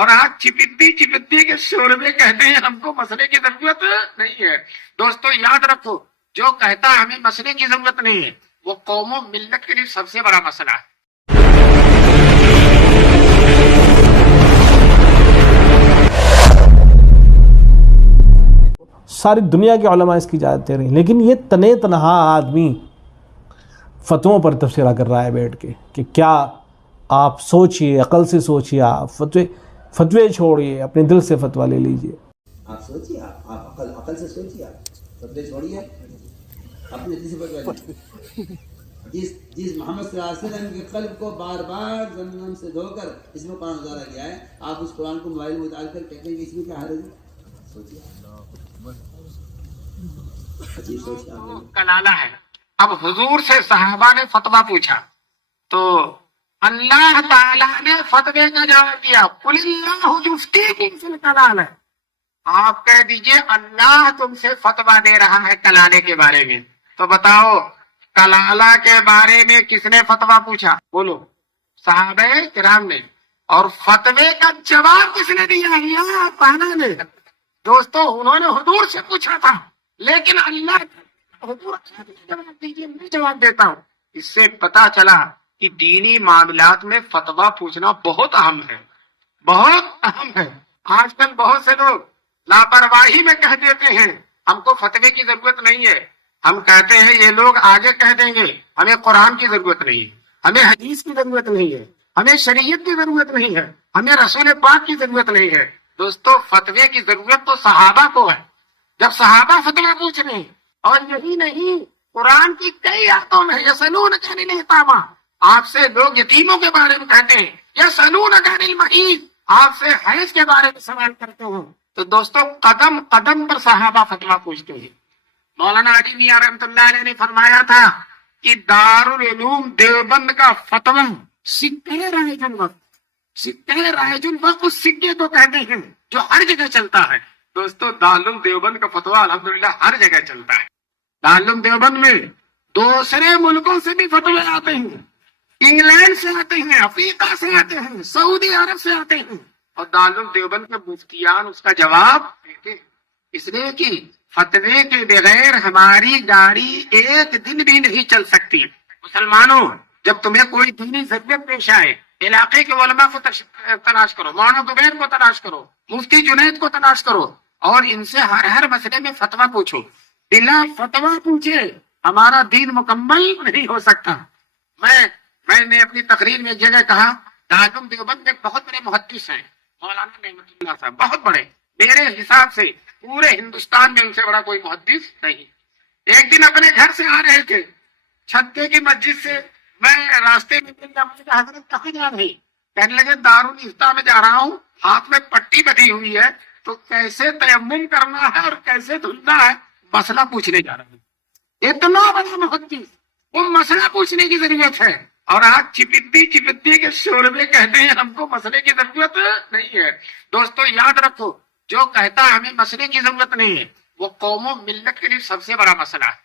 اور آج چپتی کے شور میں کہتے ہیں ہم کو مسئلے کی ضرورت نہیں ہے۔ دوستو یاد رکھو، جو کہتا ہمیں مسئلے کی ضرورت نہیں ہے وہ قوم و ملت کے لیے سب سے بڑا مسئلہ ہے۔ ساری دنیا کے علماء اس کی اجازت دے رہے ہیں، لیکن یہ تنے تنہا آدمی فتووں پر تبصرہ کر رہا ہے بیٹھ کے کہ کیا آپ سوچئے، عقل سے سوچئے، آپ فتوے چھوڑیے، اپنے دل سے فتویٰ لے لیجئے۔ آپ سوچئے، آپ عقل سے سوچئے، آپ فتوے چھوڑیے، اپنے دل سے فتویٰ جس محمد صلی اللہ علیہ وسلم کے قلب کو بار بار زمزم سے دھو کر اس میں قرآن اتارا گیا ہے، آپ اس قرآن کو موبائل میں اتار کر کہتے ہیں کہ اس میں کیا حرج ہے؟ سوچئے، عجیب سوچ کلالہ ہے۔ اب حضور سے صحابہ نے فتویٰ پوچھا تو اللہ تعالیٰ نے فتوے کا جواب دیا، قل اللہ یفتیکم فی الکلالہ، آپ کہہ دیجئے اللہ تم سے فتویٰ دے رہا ہے کلالے کے بارے میں۔ تو بتاؤ کلالہ کے بارے میں کس نے فتویٰ پوچھا؟ بولو، صحابہ کرام نے۔ اور فتوے کا جواب کس نے دیا؟ اللہ تعالیٰ نے۔ دوستو انہوں نے حضور سے پوچھا تھا، لیکن اللہ حضور جواب دیجیے، میں جواب دیتا ہوں۔ اس سے پتا چلا کہ دینی معاملات میں فتویٰ پوچھنا بہت اہم ہے، بہت اہم ہے۔ آج کل بہت سے لوگ لاپرواہی میں کہہ دیتے ہیں ہم کو فتوے کی ضرورت نہیں ہے۔ ہم کہتے ہیں یہ لوگ آگے کہہ دیں گے ہمیں قرآن کی ضرورت نہیں ہے، ہمیں حدیث کی ضرورت نہیں ہے، ہمیں شریعت کی ضرورت نہیں ہے، ہمیں رسول پاک کی ضرورت نہیں ہے۔ دوستو فتوے کی ضرورت تو صحابہ کو ہے، جب صحابہ فتویٰ پوچھ رہے ہیں۔ اور یہی نہیں، قرآن کی کئی آیتوں میں یسألونک عن الیتامی، آپ سے لوگ یتیموں کے بارے میں کہتے ہیں، یسألونک عن المحیض، آپ سے حیض کے بارے میں سوال کرتے ہیں۔ تو دوستو قدم قدم پر صحابہ فتویٰ پوچھتے ہیں۔ مولانا علی میاں رحمۃ اللہ علیہ نے فرمایا تھا کہ دارالعلوم دیوبند کا فتویٰ سکہ رائج الوقت، سکہ رائج الوقت اس سکے کو کہتے ہیں جو ہر جگہ چلتا ہے۔ دوستو دارالعلوم دیوبند کا فتویٰ الحمدللہ ہر جگہ چلتا ہے۔ دارالعلوم دیوبند میں دوسرے ملکوں سے بھی فتوے آتے ہیں، انگلینڈ سے آتے ہیں، افریقہ سے آتے ہیں، سعودی عرب سے آتے ہیں، اور دارالعلوم دیوبند کے مفتیان اس کا جواب دیتے ہیں۔ اس لیے کہ فتوے کے بغیر ہماری گاڑی ایک دن بھی نہیں چل سکتی۔ مسلمانوں، جب تمہیں کوئی دینی ضرورت پیش آئے، علاقے کے علماء کو تلاش کرو، مولانا زبیر کو تلاش کرو، مفتی جنید کو تلاش کرو، اور ان سے ہر مسئلے میں فتویٰ پوچھو۔ بلا فتویٰ پوچھے ہمارا دین مکمل نہیں ہو سکتا۔ میں نے اپنی تقریر میں ایک جگہ کہا، دارالعلوم دیوبند میں بہت بڑے محدث ہیں، مولانا نعمت اللہ صاحب بہت بڑے، میرے حساب سے پورے ہندوستان میں ان سے بڑا کوئی محدث نہیں۔ ایک دن اپنے گھر سے آ رہے تھے، چھتے کی مسجد سے میں راستے میں حضرت کہاں جا رہے؟ کہنے لگے دارالفتہ میں جا رہا ہوں، ہاتھ میں پٹی بندھی ہوئی ہے، تو کیسے تیمم کرنا ہے اور کیسے دھلنا ہے مسئلہ پوچھنے جا رہا ہوں۔ اتنا بڑا محدث، وہ مسئلہ پوچھنے کی ضرورت ہے، اور آج چپتی کے شور میں کہتے ہیں ہم کو مسئلے کی ضرورت نہیں ہے۔ دوستو یاد رکھو، جو کہتا ہمیں مسئلے کی ضرورت نہیں ہے وہ قوم و ملت کے لیے سب سے بڑا مسئلہ ہے،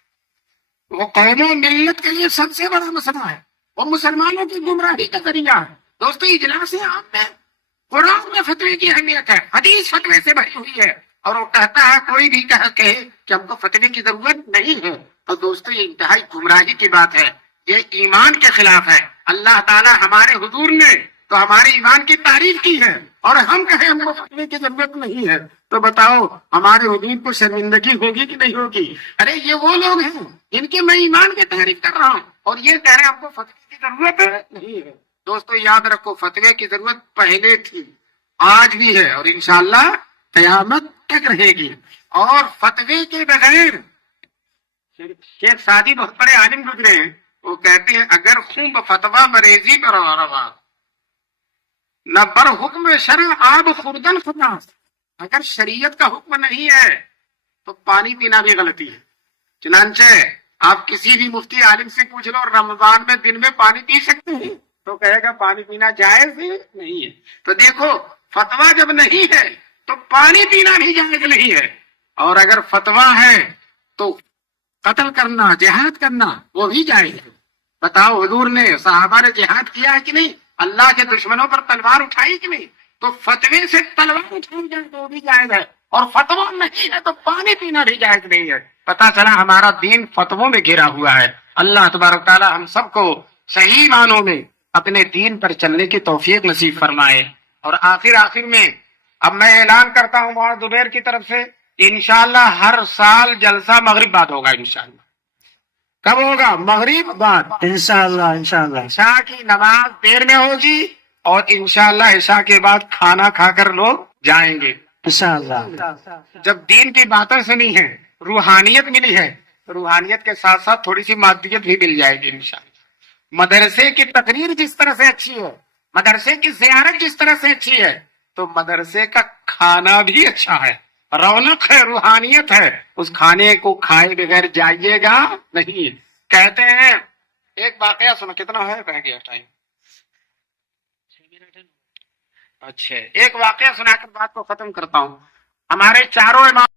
وہ قوم و ملت کے لیے سب سے بڑا مسئلہ ہے، وہ مسلمانوں کی گمراہی کا ذریعہ ہے۔ دوستو اجلاس عام میں قرآن میں فتوے کی اہمیت ہے، حدیث فتوے سے بھری ہوئی ہے، اور وہ کہتا ہے کوئی بھی کہے کہ ہم کو فتوے کی ضرورت نہیں ہے، تو دوستو یہ انتہائی گمراہی کی بات ہے، یہ ایمان کے خلاف ہے۔ اللہ تعالی ہمارے حضور نے تو ہمارے ایمان کی تعریف کی ہے، اور ہم کہیں ہم کو فتوے کی ضرورت نہیں ہے، تو بتاؤ ہمارے حضور کو شرمندگی ہوگی کہ نہیں ہوگی؟ ارے یہ وہ لوگ ہیں جن کی میں ایمان کی تعریف کر رہا ہوں، اور یہ کہہ رہے ہیں ہم کو فتوے کی ضرورت نہیں ہے۔ دوستو یاد رکھو، فتوے کی ضرورت پہلے تھی، آج بھی ہے، اور انشاءاللہ قیامت تک رہے گی۔ اور فتوے کے بغیر شیخ سعدی بہت بڑے عالم گزرے ہیں، وہ کہتے ہیں اگر خون فتویٰ مریضی پر روا نہ بر حکم شرع آب خوردن خناس، اگر شریعت کا حکم نہیں ہے تو پانی پینا بھی غلطی ہے۔ چنانچہ آپ کسی بھی مفتی عالم سے پوچھ لو رمضان میں دن میں پانی پی سکتے ہیں تو کہے گا پانی پینا جائز نہیں ہے۔ تو دیکھو فتویٰ جب نہیں ہے تو پانی پینا بھی جائز نہیں ہے، اور اگر فتویٰ ہے تو قتل کرنا، جہاد کرنا وہ بھی جائز ہے۔ بتاؤ حضور نے، صحابہ نے جہاد کیا ہے کہ نہیں؟ اللہ کے دشمنوں پر تلوار اٹھائی کہ نہیں؟ تو فتوے سے تلوار اٹھائی جائے تو وہ بھی جائز ہے، اور فتوا نہیں ہے تو پانی پینا بھی جائز نہیں ہے۔ پتا چلا ہمارا دین فتووں میں گھرا ہوا ہے۔ اللہ تبارک تعالی ہم سب کو صحیح معنوں میں اپنے دین پر چلنے کی توفیق نصیب فرمائے۔ اور آخر میں اب میں اعلان کرتا ہوں معاذ زبیر کی طرف سے، انشاءاللہ ہر سال جلسہ مغرب بعد ہوگا انشاءاللہ۔ کب ہوگا؟ مغرب بعد انشاءاللہ۔ عشاء کی نماز دیر میں ہوگی، اور انشاءاللہ عشاء کے بعد کھانا کھا کر لوگ جائیں گے انشاءاللہ۔ جب دین کی باتیں سنی ہے، روحانیت ملی ہے، روحانیت کے ساتھ ساتھ تھوڑی سی مادیت بھی مل جائے گی انشاءاللہ۔ مدرسے کی تقریر جس طرح سے اچھی ہے، مدرسے کی زیارت جس طرح سے اچھی ہے، تو مدرسے کا کھانا بھی اچھا ہے، رونق ہے، روحانیت ہے۔ اس کھانے کو کھائے بغیر جائیے گا نہیں۔ کہتے ہیں ایک واقعہ سنو، کتنا ہے رہ گیا ٹائم؟ اچھا، ایک واقعہ سنا کر بات کو ختم کرتا ہوں۔ ہمارے چاروں امام